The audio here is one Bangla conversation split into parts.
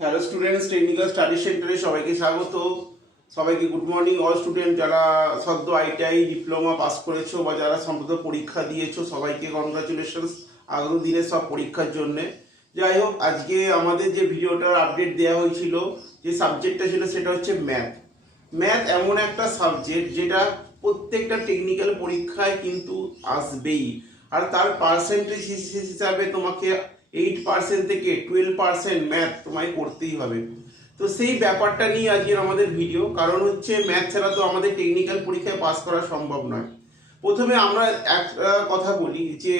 হ্যালো স্টুডেন্টস, টেকনিক্যাল স্টাডি সেন্টারে সবাইকে স্বাগত। সবাইকে গুড মর্নিং। অল স্টুডেন্ট যারা সদ্য আইটিআই ডিপ্লোমা পাস করেছো বা যারা সম্প্রত পরীক্ষা দিয়েছো সবাইকে কনগ্রাচুলেশনস আগামী দিনের সব পরীক্ষার জন্যে। যাই হোক, আজকে আমাদের যে ভিডিওটার আপডেট দেওয়া হয়েছিল, যে সাবজেক্টটা ছিল সেটা হচ্ছে ম্যাথ। ম্যাথ এমন একটা সাবজেক্ট যেটা প্রত্যেকটা টেকনিক্যাল পরীক্ষায় কিন্তু আসবেই, আর তার পার্সেন্টেজ হিসাবে তোমাকে 8% থেকে 12% ম্যাথ তোমায় করতেই হবে। তো সেই ব্যাপারটা নিয়ে আজকের আমাদের ভিডিও, কারণ হচ্ছে ম্যাথ ছাড়া তো আমাদের টেকনিক্যাল পরীক্ষায় পাস করা সম্ভব নয়। প্রথমে আমরা একটা কথা বলি যে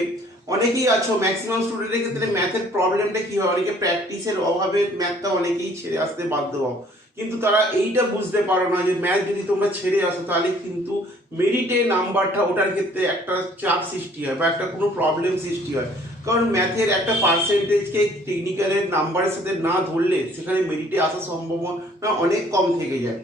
অনেকেই আছো, ম্যাক্সিমাম স্টুডেন্টের ক্ষেত্রে ম্যাথের প্রবলেমটা কী হয়, অনেকে প্র্যাকটিসের অভাবে ম্যাথটা অনেকেই ছেড়ে আসতে বাধ্য হও, কিন্তু তারা এইটা বুঝতে পারো না যে ম্যাথ যদি তোমরা ছেড়ে আসো তাহলে কিন্তু মেরিটে নাম্বারটা ওটার ক্ষেত্রে একটা চাপ সৃষ্টি হয় বা একটা কোনো প্রবলেম সৃষ্টি হয়। কারণ ম্যাথের একটা পার্সেন্টেজকে টেকনিক্যালের নাম্বারের সাথে না ধরলে সেখানে মেরিটে আসার সম্ভাবনা অনেক কম থেকে যায়।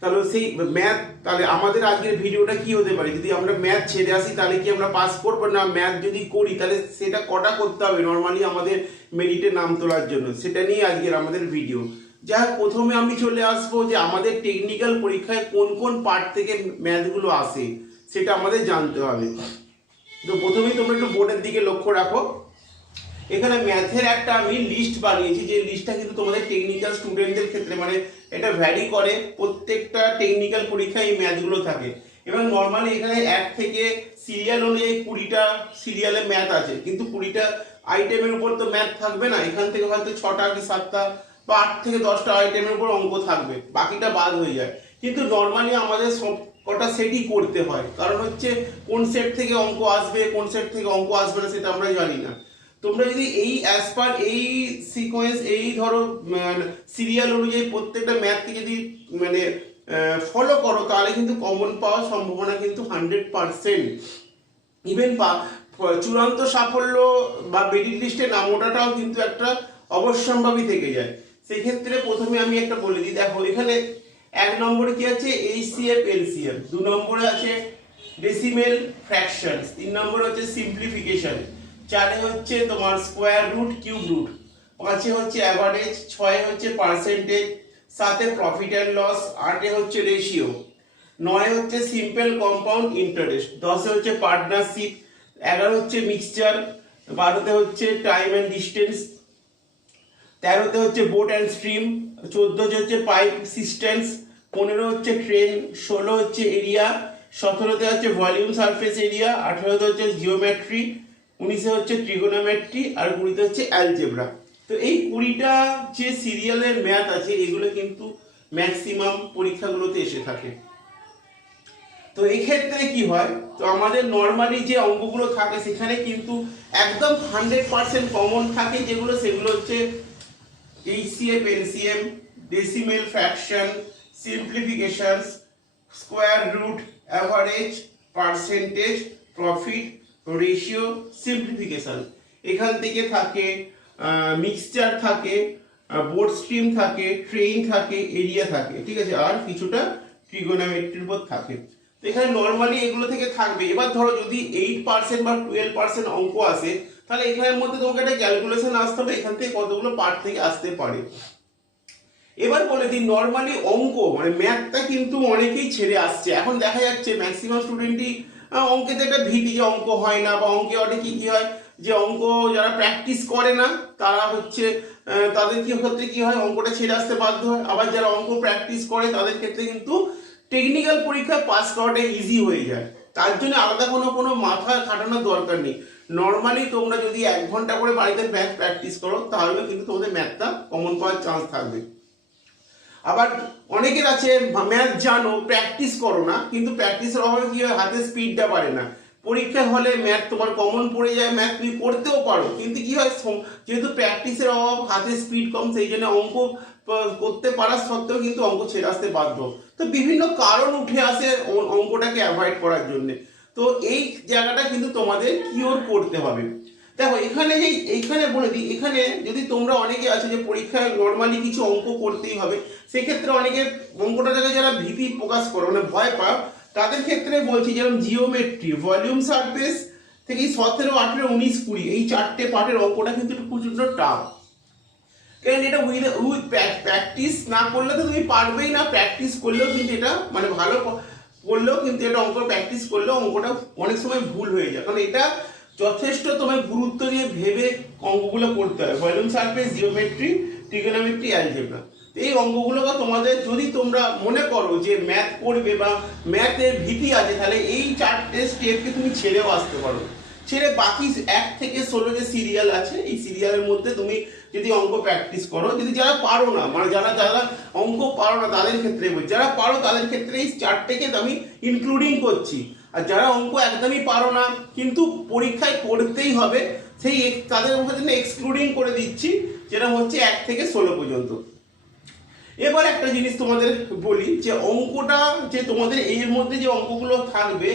তাহলে সেই ম্যাথ, তাহলে আমাদের আজকের ভিডিওটা কি হতে পারে, যদি আমরা ম্যাথ ছেড়ে আসি তাহলে কি আমরা পাস করবো না, ম্যাথ যদি করি তাহলে সেটা কটা করতে হবে নর্মালি আমাদের মেরিটে নাম তোলার জন্য, সেটা নিয়ে আজকের আমাদের ভিডিও। যাই হোক, প্রথমে আমি চলে আসবো যে আমাদের টেকনিক্যাল পরীক্ষায় কোন কোন পার্ট থেকে ম্যাথগুলো আসে সেটা আমাদের জানতে হবে। তো প্রথমেই তোমরা একটু বোর্ডের দিকে লক্ষ্য রাখো। এখানে ম্যাথের একটা আমি লিস্ট বানিয়েছি, যে লিস্টটা কিন্তু তোমাদের টেকনিক্যাল স্টুডেন্টদের ক্ষেত্রে মানে এটা ভ্যারি করে, প্রত্যেকটা টেকনিক্যাল পরীক্ষায় এই ম্যাথগুলো থাকে। এবং নর্মালি এখানে 1 থেকে সিরিয়াল অনুযায়ী 20টা সিরিয়ালে ম্যাথ আছে, কিন্তু 20টা আইটেমের উপর তো ম্যাথ থাকবে না, এখান থেকে হয়তো 6টা কি 7টা বা 8 থেকে 10টা আইটেমের উপর অঙ্ক থাকবে, বাকিটা বাদ হয়ে যায়। কিন্তু নর্মালি আমাদের সব কটা সেটই করতে হয়, কারণ হচ্ছে কোন সেট থেকে অঙ্ক আসবে কোন সেট থেকে অঙ্ক আসবে না সেটা আমরা জানি না। তোমরা যদি এই অ্যাজ পার এই সিকোয়েন্স এই ধরো সিরিয়াল অনুযায়ী প্রত্যেকটা ম্যাথকে যদি মানে ফলো করো তাহলে কিন্তু কমন পাওয়ার সম্ভাবনা কিন্তু 100%। ইভেন চূড়ান্ত সাফল্য বা মেরিট লিস্টে নাম ওঠাটাও কিন্তু একটা অবশ্যম্ভাবী থেকে যায়। সেক্ষেত্রে প্রথমে আমি একটা বলে দিই, দেখো এখানে 1 নম্বরে কি আছে, এইচসিএফ এলসিএম, 2 নম্বরে আছে ডেসিমেল ফ্র্যাকশনস, 3 নম্বরে হচ্ছে সিম্পলিফিকেশন, 4 হচ্ছে তোমার স্কোয়ার রুট কিউব রুট, 5 হচ্ছে অ্যাভারেজ, 6 হচ্ছে পার্সেন্টেজ, 7 প্রফিট অ্যান্ড লস, 8 হচ্ছে রেশিও, 9 হচ্ছে সিম্পল কম্পাউন্ড ইন্টারেস্ট, 10 হচ্ছে পার্টনারশিপ, 11 হচ্ছে মিক্সচার, 12 হচ্ছে টাইম অ্যান্ড ডিস্টেন্স, 13 হচ্ছে বোট অ্যান্ড স্ট্রিম, 14 হচ্ছে পাইপ সিস্টেন্স, 15 হচ্ছে ট্রেন, 16 হচ্ছে এরিয়া, 17 হচ্ছে ভলিউম সারফেস এরিয়া, 18 হচ্ছে জিওমেট্রি, 19 হচ্ছে ট্রিগোনোমেট্রি, আর 20 হচ্ছে অ্যালজেব্রা। তো এই 20টা যে সিরিয়ালের ম্যাথ আছে এগুলো কিন্তু ম্যাক্সিমাম পরীক্ষাগুলোতে এসে থাকে। তো এই ক্ষেত্রে কি হয়, তো আমাদের নর্মালি যে অঙ্কগুলো থাকে সেখানে কিন্তু একদম 100% কমন থাকে, যেগুলো সেগুলো হচ্ছে HCF LCM, decimal fraction, simplifications, square root, average, percentage, profit, ratio, simplification. এখান থেকে থাকে মিক্সচার থাকে, বোর্ড স্ট্রিম থাকে, ট্রেন থাকে, এরিয়া থাকে, ঠিক আছে, আর কিছুটা ট্রিগোনোমেট্রির উপর থাকে। তো এখানে নর্মালি এগুলো থেকে থাকবে। এবার ধরো যদি 8% বা 12% অঙ্ক আসে তাহলে এখানের মধ্যে তোমাকে একটা ক্যালকুলেশন আসতে হবে এখান থেকে কতগুলো পার্ট থেকে আসতে পারে। এবার বলে দিই, নর্মালি অঙ্ক মানে ম্যাথটা কিন্তু অনেকেই ছেড়ে আসছে, এখন দেখা যাচ্ছে ম্যাক্সিমাম স্টুডেন্টই অঙ্কেতে একটা ভীতি যে অঙ্ক হয় না, বা অঙ্কে অনেক কি হয় যে অঙ্ক যারা প্র্যাকটিস করে না তারা হচ্ছে তাদের কি ক্ষেত্রে কি হয় অঙ্কটা ছেড়ে আসতে বাধ্য হয়, আবার যারা অঙ্ক প্র্যাকটিস করে তাদের ক্ষেত্রে কিন্তু টেকনিক্যাল পরীক্ষায় পাস করাটা ইজি হয়ে যায়। তার জন্য আলাদা কোনো মাথা খাটানোর দরকার নেই। নর্মালি তোমরা যদি 1 ঘন্টা করে বাড়িতে ম্যাথ প্র্যাকটিস করো তাহলে কিন্তু তোমাদের ম্যাথটা কমন পাওয়ার চান্স থাকবে। আবার অনেকের আছে ম্যাথ জানো প্র্যাকটিস করো না, কিন্তু প্র্যাকটিসের অভাবে কি হয় হাতে স্পিডটা বাড়ে না, পরীক্ষা হলে ম্যাথ তোমার কমন পড়ে যায়, ম্যাথ তুমি পড়তেও পারো, কিন্তু কি হয় যেহেতু প্র্যাকটিসের অভাব, হাতে স্পিড কম, সেই জন্য অঙ্ক করতে পারার সত্ত্বেও কিন্তু অঙ্ক ছেড়ে আসতে বাধ্য। তো বিভিন্ন কারণ উঠে আসে অঙ্কটাকে অ্যাভয়েড করার জন্য। তো এই জায়গাটা কিন্তু তোমাদের কিওর করতে হবে। দেখো এখানে এইখানে বলে দিই, এখানে যদি তোমরা অনেকে আছে যে পরীক্ষায় নর্মালি কিছু অঙ্ক করতেই হবে, সেক্ষেত্রে অনেকে অঙ্কটাকে যারা ভীতি প্রকাশ করো মানে ভয় পাও তাদের ক্ষেত্রে বলছি, যেমন জিওমেট্রি, ভলিউম সারফেস থেকে 17, 18, 19, 20 এই 4টে পার্টের অঙ্কটা কিন্তু একটু প্রচণ্ড টাফ। কারণ এটা উইথ প্র্যাকটিস না করলে তো তুমি পারবেই না, প্র্যাকটিস করলেও কিন্তু এটা মানে ভালো করলেও কিন্তু এটা অঙ্ক প্র্যাকটিস করলেও অঙ্কটা অনেক সময় ভুল হয়ে যায়, কারণ এটা যথেষ্ট তোমায় গুরুত্ব দিয়ে ভেবে অঙ্কগুলো করতে হয়। Volume surface, geometry, trigonometry, algebra, এই অঙ্কগুলোকে তোমাদের যদি তোমরা মনে করো যে ম্যাথ করবে বা ম্যাথের ভীতি আছে, তাহলে এই 4টে স্টেপকে তুমি ছেড়েও আসতে পারো। ছেড়ে বাকি 1 থেকে 16 যে সিরিয়াল আছে, এই সিরিয়ালের মধ্যে তুমি যদি অঙ্ক প্র্যাকটিস করো, যদি যারা পারো না, মানে যারা যারা অঙ্ক পারো না তাদের ক্ষেত্রে বলছি, যারা পারো তাদের ক্ষেত্রে এই 4টেকে আমি ইনক্লুডিং করছি। আর যারা অঙ্ক একদমই পারো না কিন্তু পরীক্ষায় করতেই হবে, সেই তাদের জন্য এক্সক্লুডিং করে দিচ্ছি, যেটা হচ্ছে 1 থেকে 16 পর্যন্ত। এবার একটা জিনিস তোমাদের বলি যে অঙ্কটা যে তোমাদের এর মধ্যে যে অঙ্কগুলো থাকবে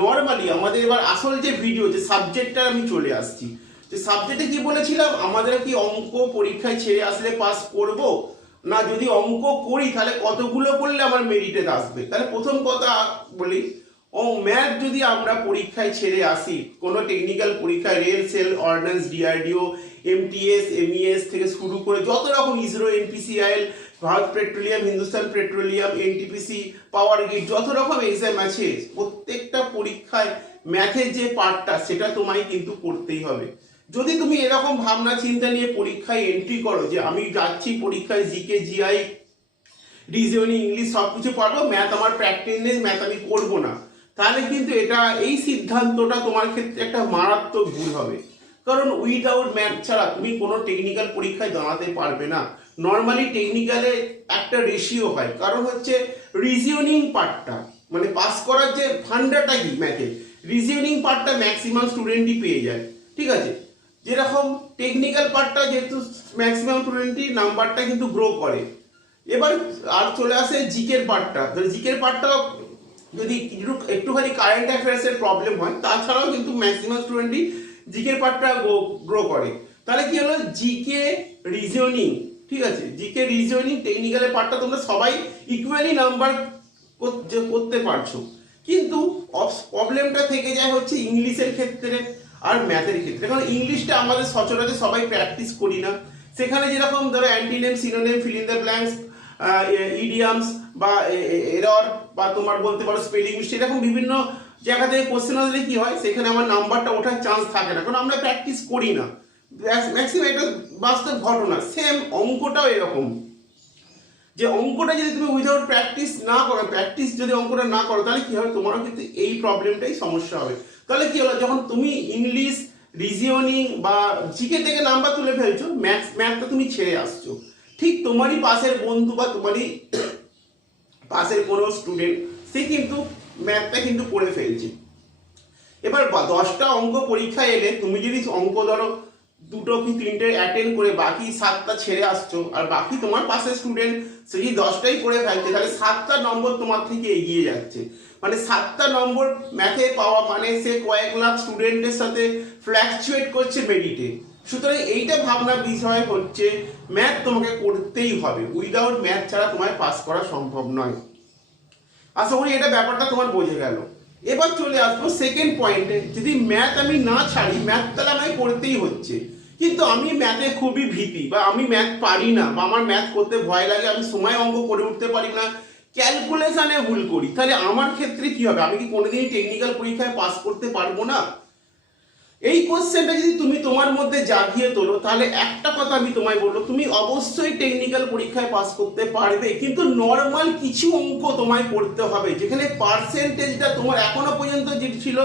নর্মালি আমাদের এবার আসল যে ভিডিও যে সাবজেক্টটা আমি চলে আসছি, যে সাবজেক্টে কি বলেছিলাম, আমাদের কি অঙ্ক পরীক্ষায় ছেড়ে আসলে পাস করব না, যদি অঙ্ক করি তাহলে কতগুলো করলে আমার মেরিটে আসবে। তাহলে প্রথম কথা বলি, ম্যাথ যদি আমরা পরীক্ষায় ছেড়ে আসি, কোনো টেকনিক্যাল পরীক্ষায় rail, SAIL, ordnance, DRDO, MTS, MES থেকে শুরু করে যত রকম ISRO, NPCIL, Bharat petroleum, Hindustan petroleum, NTPC, power grid, যত রকম এক্সাম আছে প্রত্যেকটা পরীক্ষায় ম্যাথের যে পার্টটা সেটা তোমায় কিন্তু করতেই হবে। যদি তুমি এরকম ভাবনা চিন্তা নিয়ে পরীক্ষায় এন্ট্রি করো যে আমি যাচ্ছি পরীক্ষায় জিকে, জিআই, রিজনিং, ইংলিশ সবকিছু পারবো, ম্যাথ আমার প্র্যাকটিস নেই, ম্যাথ আমি করবো না, তাহলে কিন্তু এটা এই সিদ্ধান্তটা তোমার ক্ষেত্রে একটা মারাত্মক ভুল হবে। কারণ উইদাউট ম্যাথ ছাড়া তুমি কোনো টেকনিক্যাল পরীক্ষায় দাঁড়াতে পারবে না। নর্মালি টেকনিক্যালে একটা রেশিও হয়, কারণ হচ্ছে রিজনিং পার্টটা মানে পাস করার যে ফান্ডাটা কি ম্যাথে, রিজনিং পার্টটা ম্যাক্সিমাম স্টুডেন্টই পেয়ে যায়, ঠিক আছে। যেরকম টেকনিক্যাল পার্টটা যেহেতু ম্যাক্সিমাম স্টুডেন্টই নাম্বারটা কিন্তু গ্রো করে। এবার আর চলে আসে জিকের পার্টটা, জিকের পার্টটা যদি একটুখানি কারেন্ট অ্যাফেয়ার্সের প্রবলেম হয়, তাছাড়াও কিন্তু ম্যাক্সিমাম স্টুডেন্টই জিকের পার্টটা গ্রো করে। তাহলে কি হলো, জিকে, রিজনিং, ঠিক আছে, জিকে, রিজনিং, টেকনিক্যালের পার্টটা তোমরা সবাই ইকুয়ালি নাম্বার করতে পারছো, কিন্তু প্রবলেমটা থেকে যায় হচ্ছে ইংলিশের ক্ষেত্রে আর ম্যাথের ক্ষেত্রে। কারণ ইংলিশটা আমাদের সচরাচর সবাই প্র্যাকটিস করি না, সেখানে যেরকম ধরো antonym, synonym, fill in the blanks, idioms বা এরর বা তোমার বলতে পারো স্পেলিং মিস্টেক, এরকম বিভিন্ন জায়গা থেকে কোশ্চেন হলে কি হয়, সেখানে আমার নাম্বারটা ওঠার চান্স থাকে না, কারণ আমরা প্র্যাকটিস করি না ম্যাক্সিমাম। এটা বাস্তব ঘটনা। সেম অঙ্কটাও এরকম, যে অঙ্কটা যদি তুমি উইদাউট প্র্যাকটিস না করো, প্র্যাকটিস যদি অঙ্কটা না করো, তাহলে কি হবে, তোমারও কিন্তু এই প্রবলেমটাই সমস্যা হবে। তাহলে কি হলো, যখন তুমি ইংলিশ, রিজনিং বা জিকে থেকে নাম্বার তুলে ফেলছো, ম্যাথটা তুমি ছেড়ে আসছো, ঠিক তোমারই পাশের বন্ধু বা তোমারই পাশের কোনো স্টুডেন্ট সে কিন্তু ম্যাথটা কিন্তু করে ফেলছে। এবার 10টা অঙ্ক পরীক্ষায় এলে তুমি যদি অঙ্ক ধরো 2টো কি 3টে অ্যাটেন্ড করে বাকি 7টা ছেড়ে আসছো, আর বাকি তোমার পাশের স্টুডেন্ট সে যদি 10টাই করে ফেলছে, তাহলে 7টা নম্বর তোমার থেকে এগিয়ে যাচ্ছে। মানে 7টা নম্বর ম্যাথে পাওয়া মানে সে কয়েক লাখ স্টুডেন্টের সাথে ফ্ল্যাকচুয়েট করছে মেরিটে। সুতরাং এইটা ভাবনা বিষয় হচ্ছে ম্যাথ তোমাকে করতেই হবে, উইদাউট ম্যাথ ছাড়া তোমায় পাস করা সম্ভব নয়। আশা করি এটা ব্যাপারটা তোমার বোঝা গেল। এবার চলে আসবো সেকেন্ড পয়েন্টে, যদি ম্যাথ আমি না ছাড়ি, ম্যাথ তাহলে আমায় করতেই হচ্ছে, কিন্তু আমি ম্যাথে খুবই ভীতি বা আমি ম্যাথ পারি না বা আমার ম্যাথ করতে ভয় লাগে, আমি সময় অঙ্ক করে উঠতে পারি না, ক্যালকুলেশনে ভুল করি, তাহলে আমার ক্ষেত্রে কি হবে, আমি কি কোনোদিনই টেকনিক্যাল পরীক্ষায় পাস করতে পারবো না? এই কোশ্চেনটা যদি তুমি তোমার মধ্যে জাগিয়ে তোলো, তাহলে একটা কথা আমি তোমায় বলবো, তুমি অবশ্যই টেকনিক্যাল পরীক্ষায় পাস করতে পারবে, কিন্তু নর্মাল কিছু অঙ্ক তোমায় করতে হবে, যেখানে পার্সেন্টেজটা তোমার এখনো পর্যন্ত যে ছিল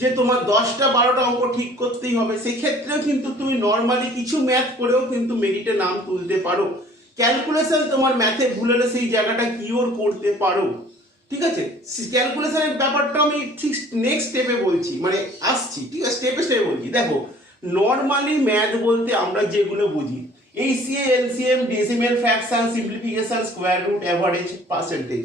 যে তোমার 10টা 12টা অঙ্ক ঠিক করতেই হবে, সেক্ষেত্রেও কিন্তু তুমি নর্মালি কিছু ম্যাথ করেও কিন্তু মেরিটে নাম তুলতে পারো। ক্যালকুলেশন তোমার ম্যাথে ভুল হলে সেই জায়গাটা কিওর করতে পারো, ঠিক আছে। ক্যালকুলেশনের ব্যাপারটা আমি ঠিক নেক্সট স্টেপে বলছি, মানে আসছি, ঠিক আছে, স্টেপে স্টেপে বলছি। দেখো, নর্মালি ম্যাথ বলতে আমরা যেগুলো বুঝি, HCF, LCM, decimal, fraction, simplification, square root, average, percentage,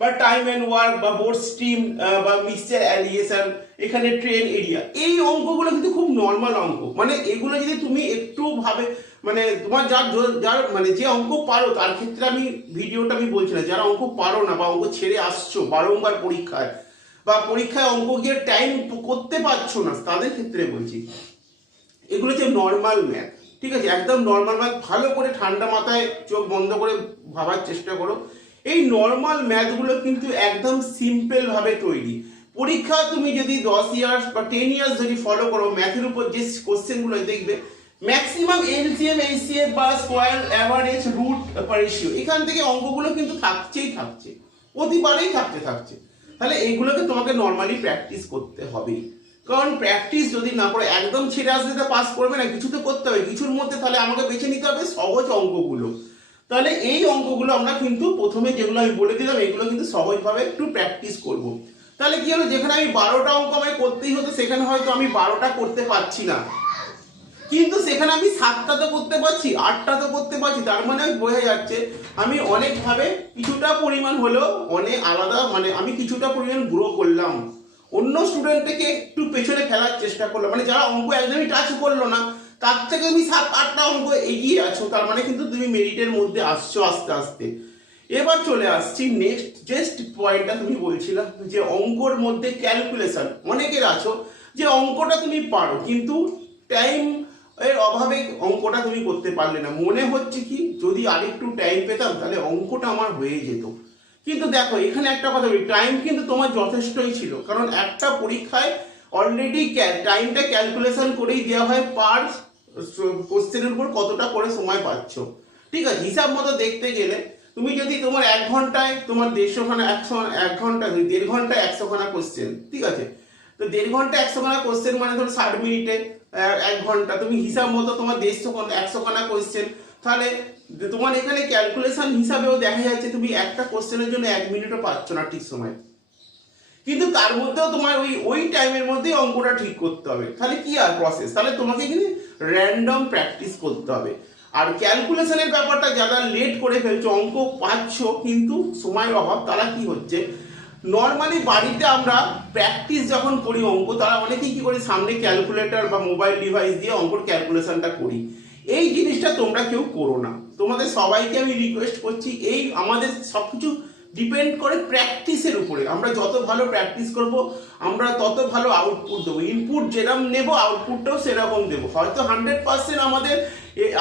বা টাইম অ্যান্ড ওয়ার্ক, বা বোর্ড স্ট্রিম, বা মিক্সচার অ্যালিগেশন, এখানে ট্রেন এরিয়া, এই অঙ্কগুলো কিন্তু খুব নর্মাল অঙ্ক। মানে এগুলো যদি তুমি একটু ভাবে, মানে তোমার যার মানে যে অঙ্ক পারো তার ক্ষেত্রে আমি ভিডিওটা আমি বলছি না, যারা অঙ্ক পারো না বা অঙ্ক ছেড়ে আসছো বারংবার পরীক্ষায় বা পরীক্ষায় অঙ্ক গিয়ে টাইম করতে পারছো না, তাদের ক্ষেত্রে বলছি। এগুলো হচ্ছে নর্মাল ম্যাথ, ঠিক আছে, একদম নর্মাল ম্যাথ ভালো করে ঠান্ডা মাথায় চোখ বন্ধ করে ভাবার চেষ্টা করো। এই নর্মাল ম্যাথগুলো কিন্তু একদম সিম্পল ভাবে তৈরি। পরীক্ষা তুমি যদি 10 ইয়ার্স বা 10 ইয়ার্স যদি ফলো করো ম্যাথের উপর যে কোশ্চেনগুলো দেখবে ম্যাক্সিমাম এলসিএম এইচসিএফ বা স্কোয়ার অ্যাভারেজ রুট রেশিও এখান থেকে অঙ্কগুলো কিন্তু থাকছে প্রতিবারেই থাকছে। তাহলে এইগুলোকে তোমাকে নর্মালি প্র্যাকটিস করতে হবে, কারণ প্র্যাকটিস যদি না করে একদম ছেড়ে আসলে তো পাস করবে না, কিছু তো করতে হবে, কিছুর মধ্যে তাহলে আমাকে বেছে নিতে হবে সহজ অঙ্কগুলো। তাহলে এই অঙ্কগুলো আমরা কিন্তু প্রথমে যেগুলো আমি বলে দিলাম এগুলো কিন্তু সহজভাবে একটু প্র্যাকটিস করব। তাহলে কি হলো, যেখানে আমি 12টা অঙ্ক আমায় করতেই হতো সেখানে হয়তো আমি 12টা করতে পারছি না, কিন্তু সেখানে আমি 7টা তো করতে পারছি, 8টা তো করতে পারছি। তার মানে বোঝা যাচ্ছে আমি অনেকভাবে কিছুটা পরিমাণ হলেও অনেক আলাদা, মানে আমি কিছুটা পরিমাণ গ্রো করলাম, অন্য স্টুডেন্টকে একটু পেছনে ফেলার চেষ্টা করলাম, মানে যারা অঙ্ক একদমই টাচ করলো না তার থেকে তুমি 7-8টা অঙ্ক এগিয়ে আছো, তার মানে কিন্তু তুমি মেরিটের মধ্যে আসছো আস্তে আস্তে। এবার চলে আসছি নেক্সট জাস্ট পয়েন্টটা, তুমি বলছিলাম যে অঙ্কর মধ্যে ক্যালকুলেশন অনেকের আছো যে অঙ্কটা তুমি পারো কিন্তু টাইম এর অভাবে অঙ্কটা তুমি করতে পারলে না, মনে হচ্ছে কি যদি আরেকটু টাইম পেতাম তাহলে অঙ্কটা আমার হয়ে যেত। কিন্তু দেখো এখানে একটা কথা বলি, টাইম কিন্তু তোমার যথেষ্টই ছিল, কারণ একটা পরীক্ষায় অলরেডি টাইমটা ক্যালকুলেশন করেই দেওয়া হয় পার কোশ্চেনের উপর কতটা করে সময় পাচ্ছ। ঠিক আছে, হিসাব মতো দেখতে গেলে তুমি যদি তোমার 1 ঘন্টায় তোমার 150খানা 1 ঘন্টা 1.5 ঘন্টায় 100খানা কোশ্চেন, ঠিক আছে, তো 1.5 ঘন্টা 100খানা কোশ্চেন মানে ধরো 60 মিনিটে 1 ঘন্টা, তুমি হিসাব মতো তোমার 150খানা কোশ্চেন, তাহলে তোমার এখানে ক্যালকুলেশন হিসাবেও দেখা যাচ্ছে তুমি একটা কোশ্চেনের জন্য 1 মিনিটও পাচ্ছ না ঠিক সময়, কিন্তু তার মধ্যেও তোমার ওই টাইমের মধ্যেই অঙ্কটা ঠিক করতে হবে। তাহলে কি আর প্রসেস, তাহলে তোমাকে এখানে র্যান্ডম প্র্যাকটিস করতে হবে। আর ক্যালকুলেশনের ব্যাপারটা যারা লেট করে ফেলছো, অঙ্ক পাচ্ছ কিন্তু সময়ের অভাব, তারা কি হচ্ছে নর্মালি বাড়িতে আমরা প্র্যাকটিস যখন করি অঙ্ক, তারা অনেকেই কি করি সামনে ক্যালকুলেটর বা মোবাইল ডিভাইস দিয়ে অঙ্কর ক্যালকুলেশনটা করি। এই জিনিসটা তোমরা কেউ করো না, তোমাদের সবাইকে আমি রিকোয়েস্ট করছি, এই আমাদের সবকিছু ডিপেন্ড করে প্র্যাকটিসের উপরে। আমরা যত ভালো প্র্যাকটিস করব আমরা তত ভালো আউটপুট দেবো, ইনপুট যেরকম নেব আউটপুটটাও সেরকম দেবো। হয়তো 100% আমাদের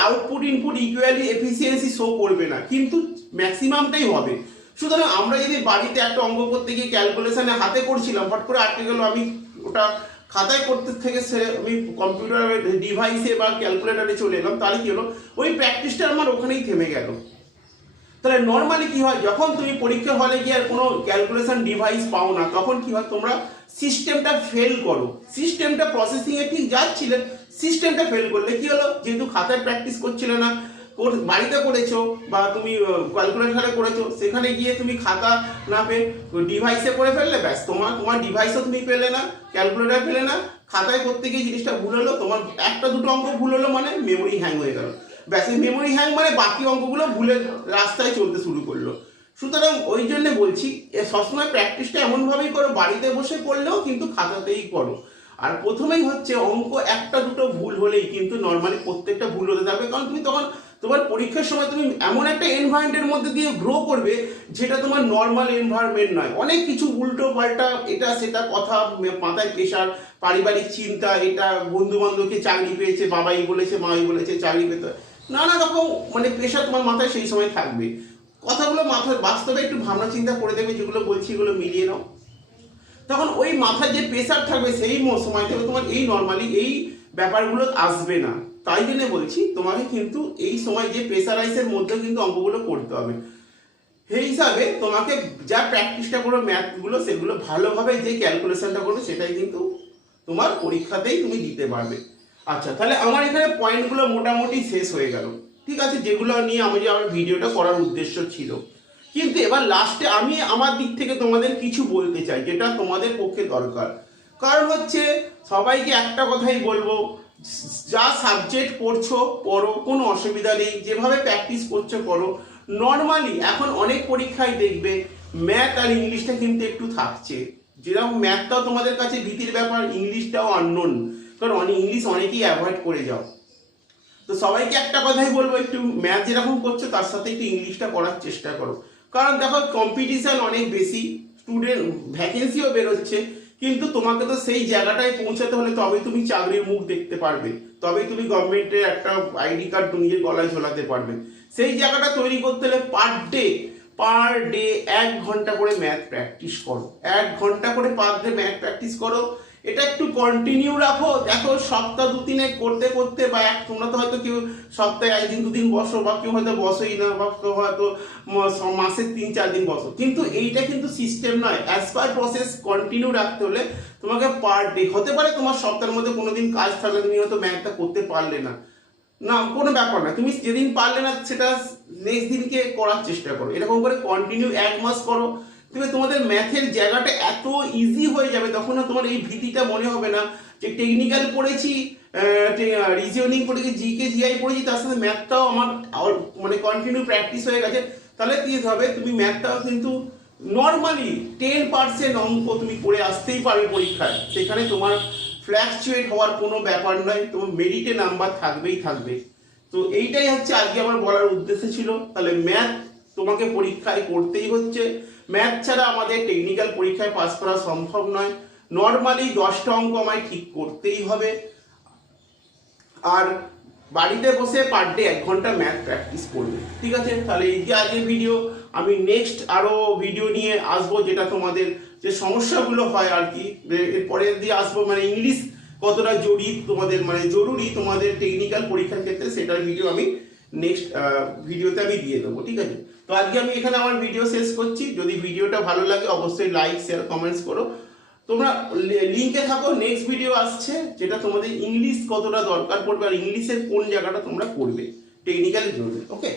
output input equally efficiency show করবে না, কিন্তু ম্যাক্সিমামটাই হবে। সুতরাং আমরা যদি বাড়িতে একটা অঙ্ক করতে গিয়ে ক্যালকুলেশনে হাতে করছিলাম, হট করে আটকে গেল, আমি ওটা খাতায় করতে থেকে আমি কম্পিউটার ডিভাইসে বা ক্যালকুলেটারে চলে এলাম, তাহলে কি হলো ওই প্র্যাকটিসটা আমার ওখানেই থেমে গেল। তাহলে নর্মালি কি হয়, যখন তুমি পরীক্ষা হলে গিয়ে আর কোনো ক্যালকুলেশন ডিভাইস পাও না, তখন কি হয় তোমরা সিস্টেমটা ফেল করো, সিস্টেমটা প্রসেসিংয়ে ঠিক যাচ্ছিলে, সিস্টেমটা ফেল করলে কি হলো, যেহেতু খাতায় প্র্যাকটিস করছিলে না, বাড়িতে করেছো বা তুমি ক্যালকুলেটারে করেছো, সেখানে গিয়ে তুমি খাতা না পেয়ে ডিভাইসে করে ফেললে, ব্যাস তোমার ডিভাইসও তুমি পেলে না, ক্যালকুলেটার পেলে না, খাতায় করতে গিয়ে জিনিসটা ভুল হলো, তোমার একটা দুটো অঙ্ক ভুল হলো মানে মেমোরি হ্যাং হয়ে গেল, ব্যাস মেমোরি হ্যাং মানে বাকি অঙ্কগুলো ভুলের রাস্তায় চলতে শুরু করলো। সুতরাং ওই জন্য বলছি সবসময় প্র্যাকটিসটা এমনভাবেই করো, বাড়িতে বসে করলেও কিন্তু খাতাতেই করো। আর প্রথমেই হচ্ছে অঙ্ক একটা দুটো ভুল হলেই কিন্তু নর্মালি প্রত্যেকটা ভুল হতে থাকবে, কারণ তুমি তখন তোমার পরীক্ষার সময় তুমি এমন একটা এনভায়রনমেন্টের মধ্যে দিয়ে গ্রো করবে যেটা তোমার নর্মাল এনভায়রনমেন্ট নয়, অনেক কিছু উল্টো পাল্টা এটা সেটা কথা, মাথায় প্রেশার, পারিবারিক চিন্তা, এটা বন্ধু বান্ধবকে চাকরি পেয়েছে, বাবাই বলেছে মাই বলেছে চাকরি পেতে, নানা রকম মানে প্রেশার তোমার মাথায় সেই সময় থাকবে। কথাগুলো মাথায় বাস্তবে একটু ভাবনা চিন্তা করে দেবে, যেগুলো বলছি এগুলো মিলিয়ে নাও, তখন ওই মাথায় যে প্রেশার থাকবে সেই সময় থেকে তোমার এই নর্মালি এই ব্যাপারগুলো আসবে না। তাই জন্য বলছি তোমাকে কিন্তু এই সময় যে প্রেশারাইজের মধ্যে কিন্তু অঙ্কগুলো করতে হবে, সেই হিসাবে তোমাকে যা প্র্যাকটিসটা করো ম্যাথগুলো সেগুলো ভালোভাবে যে ক্যালকুলেশনটা করবে সেটাই কিন্তু তোমার পরীক্ষাতেই তুমি দিতে পারবে। আচ্ছা, তাহলে আমার এখানে পয়েন্টগুলো মোটামুটি শেষ হয়ে গেল, ঠিক আছে, যেগুলো নিয়ে আমার ভিডিওটা করার উদ্দেশ্য ছিল। কিন্তু এবার লাস্টে আমি আমার দিক থেকে তোমাদের কিছু বলতে চাই যেটা তোমাদের পক্ষে দরকার। কারণ হচ্ছে সবাইকে একটা কথাই বলবো, যা সাবজেক্ট পড়ছো পড়ো, কোনো অসুবিধা নেই, যেভাবে প্র্যাকটিস করছো করো। নর্মালি এখন অনেক পরীক্ষায় দেখবে ম্যাথ আর ইংলিশটা কিন্তু একটু থাকছে, যেরকম ম্যাথটাও তোমাদের কাছে ভীতির ব্যাপার, ইংলিশটাও আননোন, কারণ ইংলিশ অনেকেই অ্যাভয়েড করে যাও। তো সবাইকে একটা কথাই বলবো, একটু ম্যাথ যেরকম করছো তার সাথে একটু ইংলিশটা করার চেষ্টা করো, কারণ দেখো কম্পিটিশন অনেক বেশি, স্টুডেন্ট ভ্যাকেন্সিও বেরোচ্ছে, কিন্তু তোমাকে তো সেই জায়গাটায় পৌঁছাতে হলে তবে তুমি চাকরির মুখ দেখতে পারবে। তবেই তুমি গভর্নমেন্টের একটা আইডি কার্ড নিজের গলায় ঝোলাতে পারবে। সেই জায়গাটা তৈরি করতে হলে পার ডে 1 ঘন্টা করে ম্যাথ প্র্যাকটিস করো, 1 ঘন্টা করে পার ডে ম্যাথ প্র্যাকটিস করো। এটা একটু কন্টিনিউ রাখো। দেখো সপ্তাহ 2-3 করতে করতে বা তোমরা তো হয়তো কেউ সপ্তাহে 1 দিন 2 দিন বসো, বা কেউ হয়তো বসোই না, বা কেউ হয়তো মাসে 3-4 দিন বসো, কিন্তু এইটা কিন্তু সিস্টেম নয়। অ্যাজ পার প্রসেস কন্টিনিউ রাখতে হলে তোমাকে পার ডে, হতে পারে তোমার সপ্তাহের মধ্যে কোনোদিন কাজ থাকলে তুমি হয়তো ম্যাথটা করতে পারলে না, কোনো ব্যাপার না, তুমি যেদিন পারলে না সেটা নেক্সট দিনকে করার চেষ্টা করো। এরকম করে কন্টিনিউ 1 মাস করো, তুমি তোমাদের ম্যাথের জায়গাটা এত ইজি হয়ে যাবে, তখন না তোমার এই ভীতিটা মনে হবে না যে টেকনিক্যাল পড়েছি, রিজনিং পড়েছি, জিকে জিআই পড়েছি, তার সাথে ম্যাথটাও আমার মানে কন্টিনিউ প্র্যাকটিস হয়ে গেছে। তাহলে কি হবে, তুমি ম্যাথটাও কিন্তু নর্মালি 10% অঙ্ক তুমি করে আসতেই পারবে পরীক্ষায়, সেখানে তোমার ফ্ল্যাকচুয়েট হওয়ার কোনো ব্যাপার নয়, তোমার মেরিটে নাম্বার থাকবেই থাকবে। তো এইটাই হচ্ছে আজকে আমার বলার উদ্দেশ্য ছিল। তাহলে ম্যাথ তোমাকে পরীক্ষায় করতেই হচ্ছে, ম্যাথ ছাড়া আমাদের টেকনিক্যাল পরীক্ষায় পাস করা সম্ভব নয়। নর্মালি 10টা অঙ্ক আমায় ঠিক করতেই হবে, আর বাড়িতে বসে পার ডে 1 ঘন্টা ম্যাথ প্র্যাকটিস করবে, ঠিক আছে? তাহলে এই যে আজকের ভিডিও, আমি নেক্সট আরো ভিডিও নিয়ে আসবো, যেটা তোমাদের যে সমস্যাগুলো হয় আর কি এরপরে দিয়ে আসবো, মানে ইংলিশ কতটা জরুরি তোমাদের টেকনিক্যাল পরীক্ষার ক্ষেত্রে, সেটার ভিডিও আমি নেক্সট ভিডিওতে আমি দিয়ে দেবো, ঠিক আছে? তো আজকে আমি এখানে আমার ভিডিও শেষ করছি। যদি ভিডিওটা ভালো লাগে অবশ্যই লাইক শেয়ার কমেন্টস করো। তোমরা লিঙ্কে থাকো, নেক্সট ভিডিও আসছে যেটা তোমাদের ইংলিশ কতটা দরকার পড়বে আর ইংলিশের কোন জায়গাটা তোমরা করবে টেকনিক্যালের জন্য, ওকে?